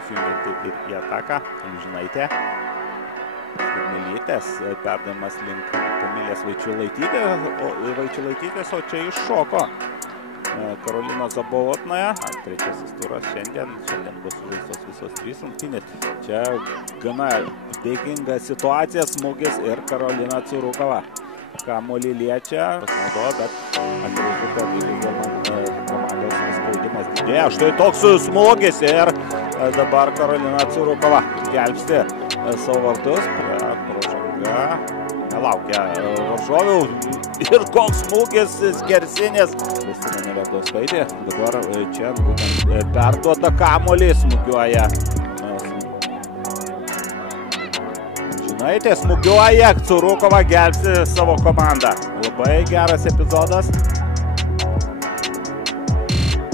pasijungianti ir į ataką. Amžinaitė. Svirnelytės perdavimas link Kamilės Vaičiulaitytės, o čia iššoko Karolina Zabolotnaja. Trečiasis turas šiandien bus žaistos visos 3 rungtynės. Čia gana dėkinga situacija, smūgis ir Karolina Curukova. Kamuolį liečia, pasinaudojo, bet akivaizdu, kad komandos spaudimas didėja. Štai toks smūgis ir dabar Karolina Curukova gelbsti savo vartus. Pražanga nelaukia varžovių ir koks smūgis skersinės. Kristina Neverdauskaitė dabar čia būtent perduoda kamuolį, smūgiuoja. Amžinaitė smūgiuoja, Curukova gelbsti savo komandą. Labai geras epizodas.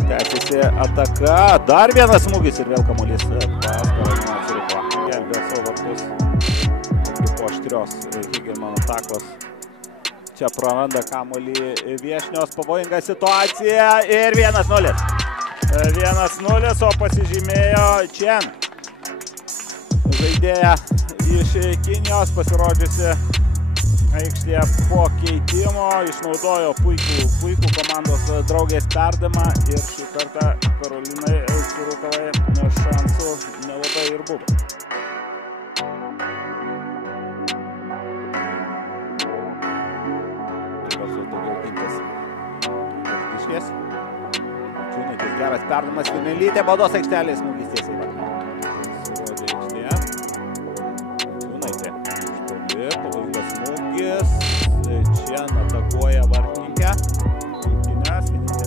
Tęsiasi ataka, dar vienas smūgis ir vėl kamuolys pas Karolina Curukova. Gelbėjo savo vartus po aštrios Higelmano takos. Čia praranda kamuolį viešnios, pavojinga situacija ir 1-0. 1-0, o pasižymėjo Čen. Žaidėja iš Kinijos pasirodžiusi aikštėje po keitimo, išnaudojo puikų komandos draugės perdavimą ir šį kartą Karolinai Curukovai šansų nelabai ir buvo. Čiūnaitės geras perdavimas, Svirnelytė, baudos aikštelės smūgis tiesiai. Surodė aikštėje. Čiūnaitė iš toli, pavojingas smūgis. Čia atakuoja vartininkę. Rungtynes, vienintelė